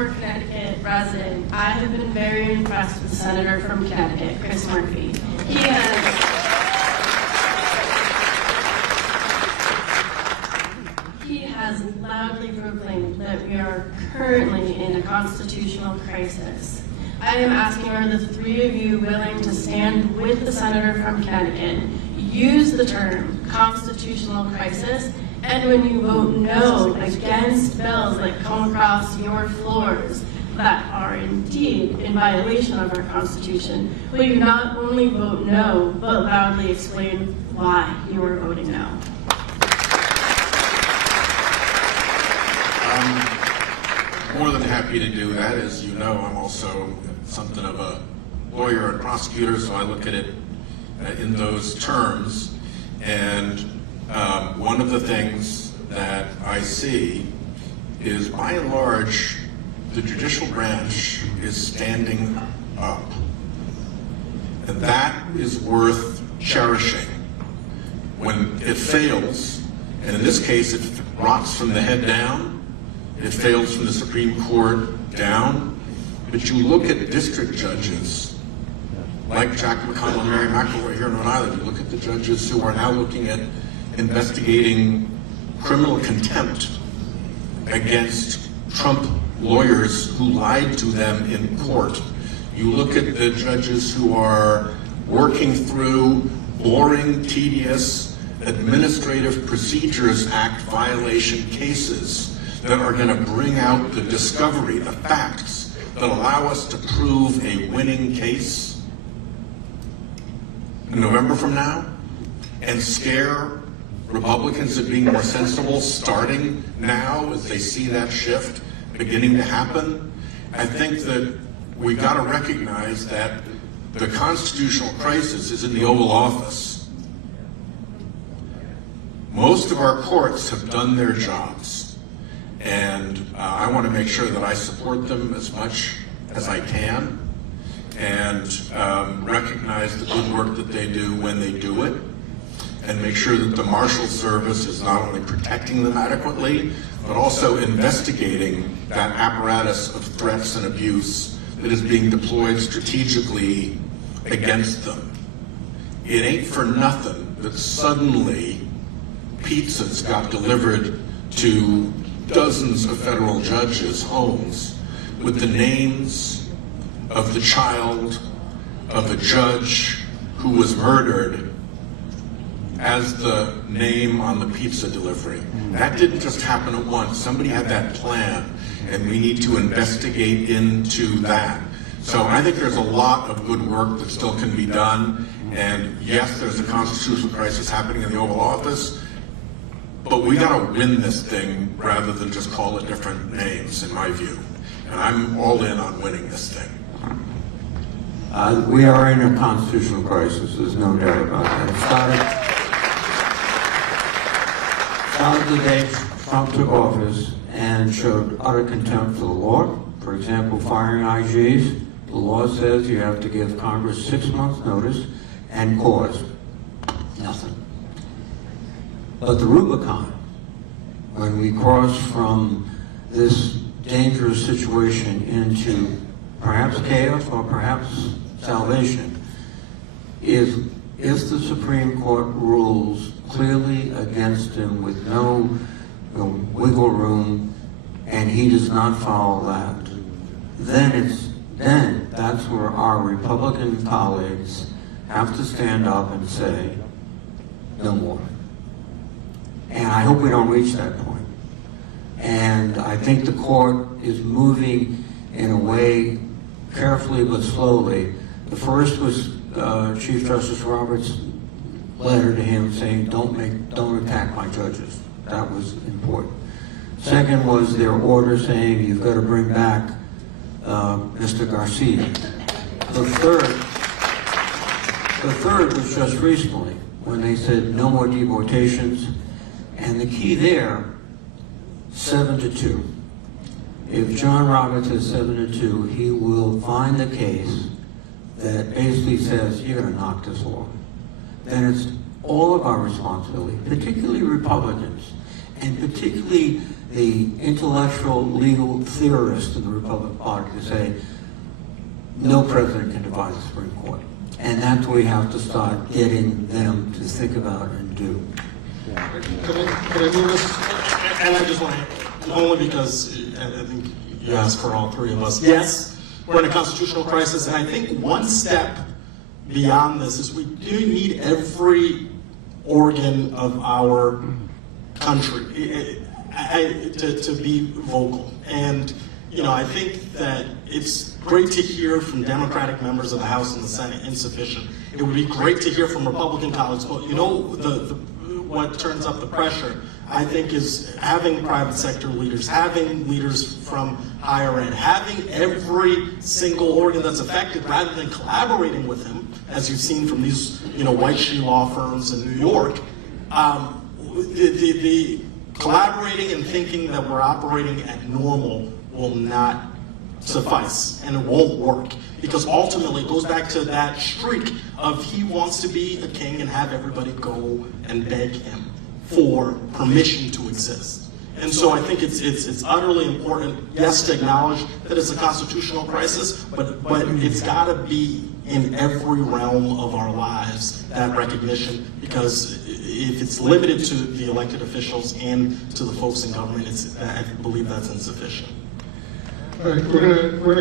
former Connecticut resident, I have been very impressed with the senator from Connecticut, Chris Murphy. He has loudly proclaimed that we are currently in a constitutional crisis. I am asking, are the three of you willing to stand with the senator from Connecticut, use the term constitutional crisis, and when you vote no against bills that come across your floors that are indeed in violation of our Constitution, will you not only vote no, but loudly explain why you are voting no? I'm more than happy to do that. As you know, I'm also something of a lawyer and prosecutor, so I look at it in those terms. And one of the things that I see is, by and large, the judicial branch is standing up. And that is worth cherishing. When it fails, and in this case it rots from the head down, it fails from the Supreme Court down, but you look at district judges like Jack McConnell and Mary McElroy here in Rhode Island, you look at the judges who are now looking at investigating criminal contempt against Trump lawyers who lied to them in court. You look at the judges who are working through boring, tedious Administrative Procedures Act violation cases that are going to bring out the discovery, the facts that allow us to prove a winning case in November from now, and scare Republicans into being more sensible starting now as they see that shift beginning to happen. I think that we got to recognize that the constitutional crisis is in the Oval Office. Most of our courts have done their jobs, and I want to make sure that I support them as much as I can, and recognize the good work that they do when they do it, and make sure that the Marshal Service is not only protecting them adequately, but also investigating that apparatus of threats and abuse that is being deployed strategically against them. It ain't for nothing that suddenly pizzas got delivered to dozens of federal judges' homes with the names of the child of a judge who was murdered as the name on the pizza delivery. That didn't just happen at once. Somebody had that plan, and we need to investigate into that. So I think there's a lot of good work that still can be done, and yes, there's a constitutional crisis happening in the Oval Office, but we got to win this thing rather than just call it different names, in my view. And I'm all in on winning this thing. We are in a constitutional crisis, there's no doubt about that. It started the day Trump took office and showed utter contempt for the law. For example, firing IGs. The law says you have to give Congress 6 months notice and cause. Nothing. But the Rubicon, when we cross from this dangerous situation into perhaps chaos or perhaps salvation, is if the Supreme Court rules clearly against him with no wiggle room, and he does not follow that, then that's where our Republican colleagues have to stand up and say, no more. And I hope we don't reach that point. And I think the court is moving in a way, carefully but slowly. The first was Chief Justice Roberts' letter to him saying, don't attack my judges. That was important. Second was their order saying, you've got to bring back Mr. Garcia. The third was just recently, when they said no more deportations. And the key there, 7-2. If John Roberts is 7-2, he will find the case that basically says, you're going to knock this law. Then it's all of our responsibility, particularly Republicans, and particularly the intellectual legal theorist in the Republican Party to say, no president can divide the Supreme Court. And that's what we have to start getting them to think about and do. Could I move this? And I just want to, only because I think you asked for all three of us. Yes, we're in a constitutional crisis, and I think one step beyond this is we do need every organ of our country to be vocal. And, you know, I think that it's great to hear from Democratic members of the House and the Senate insufficient. It would be great to hear from Republican colleagues, but you know, what turns up the pressure, I think, is having private sector leaders, having leaders from higher ed, having every single organ that's affected, rather than collaborating with him, as you've seen from these, you know, white shoe law firms in New York. The collaborating and thinking that we're operating at normal will not suffice, and it won't work, because ultimately it goes back to that streak of he wants to be a king and have everybody go and beg him for permission to exist. And so I think it's utterly important, yes, to acknowledge that it's a constitutional crisis, but it's got to be in every realm of our lives, that recognition, because if it's limited to the elected officials and to the folks in government, I believe that's insufficient. All right, we're gonna